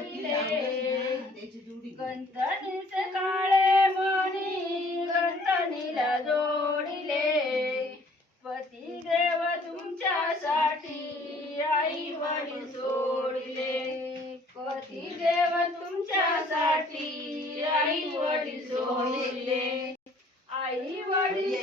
जोडिले गणतनीचे काळे मणी गणतनीला जोडिले पती देव तुमच्यासाठी आई वडील सोडिले पती देव तुमच्यासाठी आई वडील सोडिले आई वडील